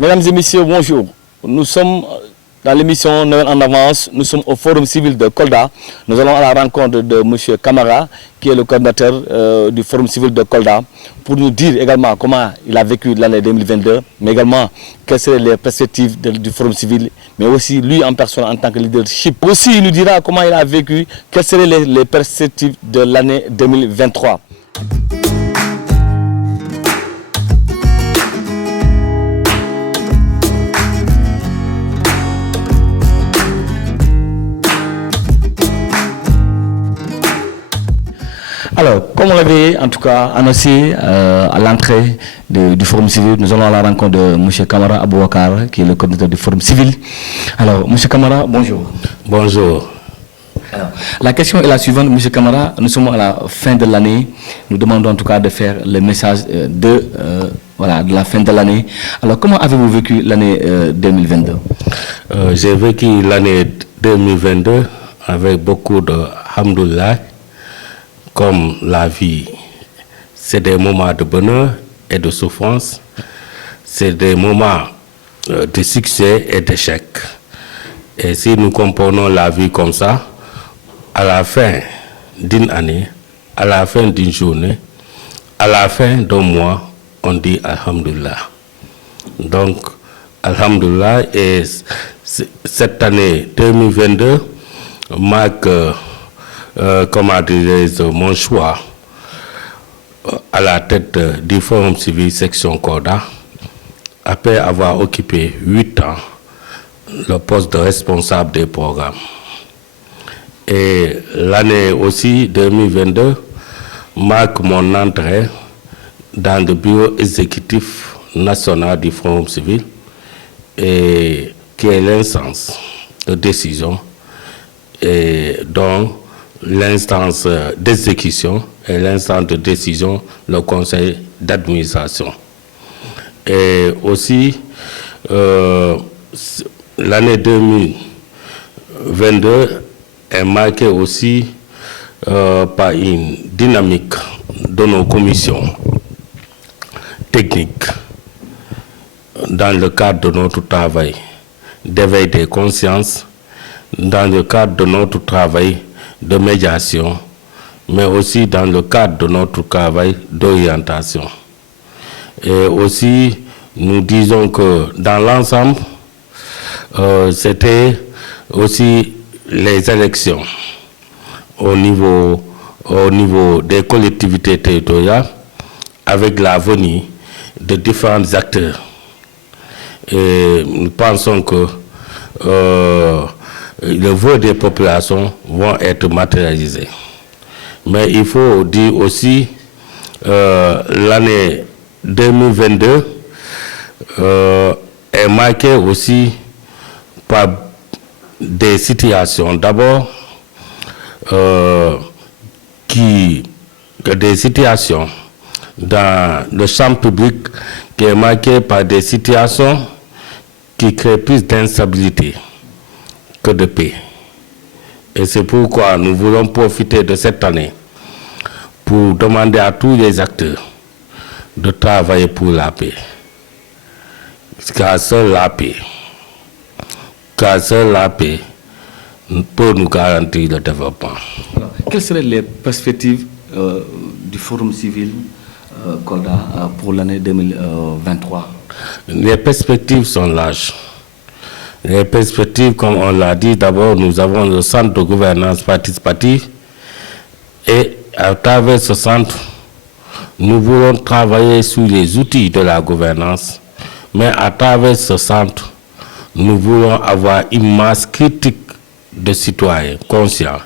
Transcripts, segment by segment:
Mesdames et messieurs, bonjour. Nous sommes dans l'émission Noël en avance. Nous sommes au Forum civil de Kolda. Nous allons à la rencontre de M. Camara, qui est le coordinateur du Forum civil de Kolda, pour nous dire également comment il a vécu l'année 2022, mais également quelles seraient les perspectives du Forum civil, mais aussi lui en personne en tant que leadership. Aussi, il nous dira comment il a vécu, quelles seraient les perspectives de l'année 2023. Alors, comme on l'avait en tout cas annoncé à l'entrée du Forum civil, nous allons à la rencontre de M. Camara Aboubakar, qui est le coordinateur du Forum civil. Alors, M. Camara, bonjour. Bonjour. Alors, la question est la suivante, M. Camara. Nous sommes à la fin de l'année. Nous demandons en tout cas de faire le message de la fin de l'année. Alors, comment avez-vous vécu l'année 2022 ? J'ai vécu l'année 2022 avec beaucoup de hamdoullah. Comme la vie, c'est des moments de bonheur et de souffrance, c'est des moments de succès et d'échec. Et si nous comprenons la vie comme ça, à la fin d'une année, à la fin d'une journée, à la fin d'un mois, on dit Alhamdulillah. Donc, Alhamdulillah, et cette année 2022 marque comment dirais-je, mon choix à la tête du Forum civil section Kolda, après avoir occupé 8 ans le poste de responsable des programmes. Et l'année aussi 2022 marque mon entrée dans le bureau exécutif national du Forum civil, et qui est l'instance de décision et dont l'instance d'exécution et l'instance de décision, le conseil d'administration. Et aussi, l'année 2022 est marquée aussi par une dynamique de nos commissions techniques dans le cadre de notre travail d'éveil des consciences, dans le cadre de notre travail de médiation, mais aussi dans le cadre de notre travail d'orientation. Et aussi, nous disons que dans l'ensemble, c'était aussi les élections au niveau des collectivités territoriales, avec la venue de différents acteurs. Et nous pensons que le vote des populations vont être matérialisés. Mais il faut dire aussi l'année 2022 est marquée aussi par des situations. D'abord, des situations dans le champ public qui est marqué par des situations qui créent plus d'instabilité que de paix. Et c'est pourquoi nous voulons profiter de cette année pour demander à tous les acteurs de travailler pour la paix. Car seule la paix peut nous garantir le développement. Alors, quelles seraient les perspectives du Forum civil Kolda pour l'année 2023 ? Les perspectives sont larges. Les perspectives, comme on l'a dit, d'abord, nous avons le centre de gouvernance participative et à travers ce centre, nous voulons travailler sur les outils de la gouvernance, mais à travers ce centre, nous voulons avoir une masse critique de citoyens conscients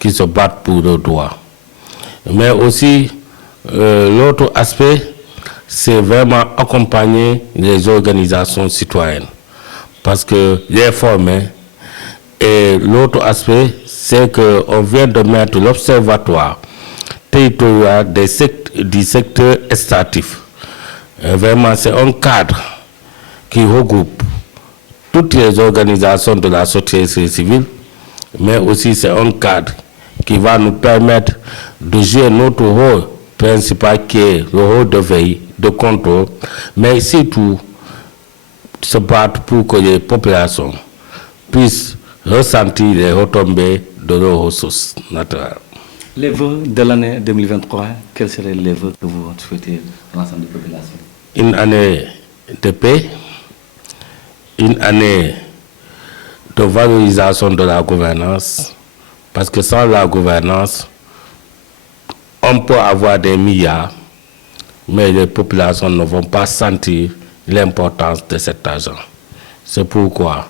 qui se battent pour leurs droits. Mais aussi, l'autre aspect, c'est vraiment accompagner les organisations citoyennes, parce que les former. Et l'autre aspect, c'est qu'on vient de mettre l'observatoire territorial du secteur extractif. Vraiment, c'est un cadre qui regroupe toutes les organisations de la société civile, mais aussi c'est un cadre qui va nous permettre de jouer notre rôle principal, qui est le rôle de veille, de contrôle, mais surtout se battre pour que les populations puissent ressentir les retombées de leurs ressources naturelles. Les vœux de l'année 2023, quels seraient les vœux que vous souhaitez à l'ensemble des populations? Une année de paix, une année de valorisation de la gouvernance, parce que sans la gouvernance, on peut avoir des milliards, mais les populations ne vont pas sentir l'importance de cet argent. C'est pourquoi,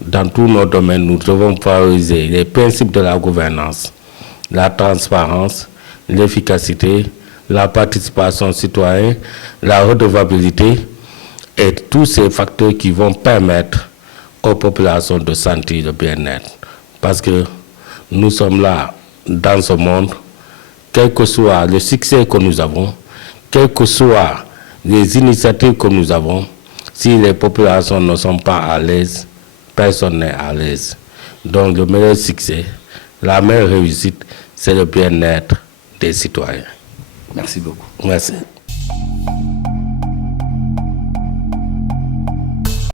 dans tous nos domaines, nous devons valoriser les principes de la gouvernance, la transparence, l'efficacité, la participation citoyenne, la redevabilité et tous ces facteurs qui vont permettre aux populations de sentir le bien-être. Parce que nous sommes là dans ce monde, quel que soit le succès que nous avons, quelles que soient les initiatives que nous avons, si les populations ne sont pas à l'aise, personne n'est à l'aise. Donc le meilleur succès, la meilleure réussite, c'est le bien-être des citoyens. Merci beaucoup. Merci.